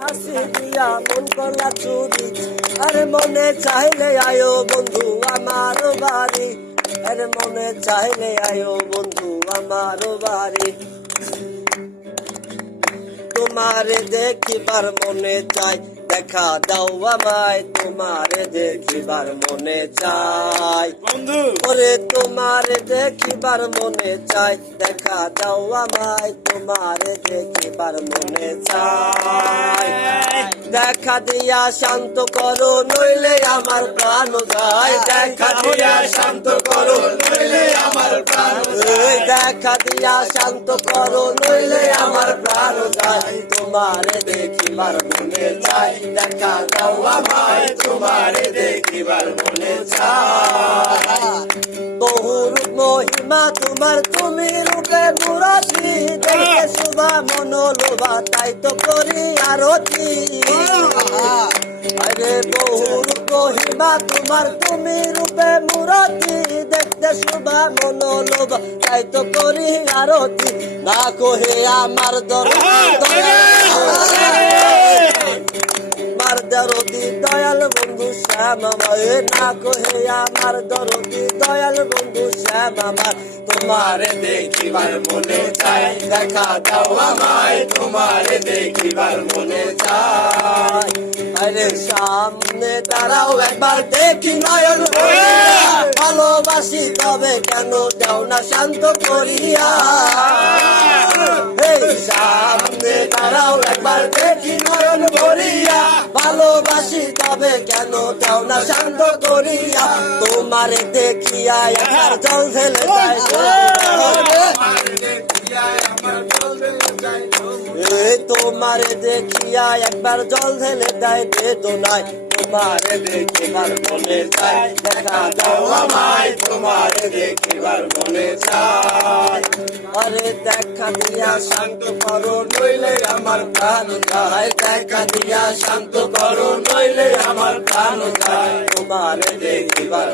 হাসি দিয়া মন করলা চুরি। আরে মনে চাইলে আয়ো বন্ধু, আমার বাড়ি। আরে মনে চাইলে আয়ো বন্ধু, আমার বাড়ি। তোমারে দেখিবার মনে চাই দেখা দাও আমায় তোমারে দেখিবার মনে চাই। বন্ধু। ওরে তোমারে দেখিবার মনে চাই। দেখা দাও আমায় তোমারে দেখিবার মনে চাই। দেখা দিয়া শান্ত করো, নইলে আমার প্রাণ যায়। দেখা দিয়া শান্ত করো, নইলে আমার প্রাণ দেখা দিয়া শান্ত করো, নইলে আমার প্রাণ যায়। তোমারে দেখিবার মনে চাই, দেখা দাও আমায়, তোমারে দেখিবার মনে চাই। বহুর মহিমা, তোমার তুমি রূপে মুরাতি দেখে শুভা মনোলোভা তাই তো করি আরতি আরে বহুর মহিমা তোমার তুমি রূপে মুরতি দেখতে শুভা মনোলোভা তাই তো করি আরতি না কহে আমার দরকার মার দরদি দয়াল বন্ধু শ্যাম না কহে আমার দরদি, দয়াল বন্ধু শ্যাম আমার তোমারে দেখিবার মনে চাই, দেখা দাও আমায়। তোমারে দেখিবার মনে চাই। আরে সামনে দাঁড়াও, একবার দেখি নয়ন ভালোবাসি তবে কেন দেও না শান্ত করিয়া। সামনে দাঁড়াও, একবার দেখি নয়ন ভরিয়া। ভালোবাসি তবে কেন? দেও না শান্ত করিয়া তোমারে দেখিয়া জল এ দেখিয়া একবার জল ঢেলে দেয় বেদনায় তোমারে দেখিবার মনে চাই। দেখা দাও আমায়, তোমারে দেখিবার মনে চাই। আরে দেখা দিয়া শান্ত করো, নইলে আমার প্রাণ যায়। দেখা দিয়া শান্ত করো, নইলে আমার প্রাণ যায়। তোমার দেখিবার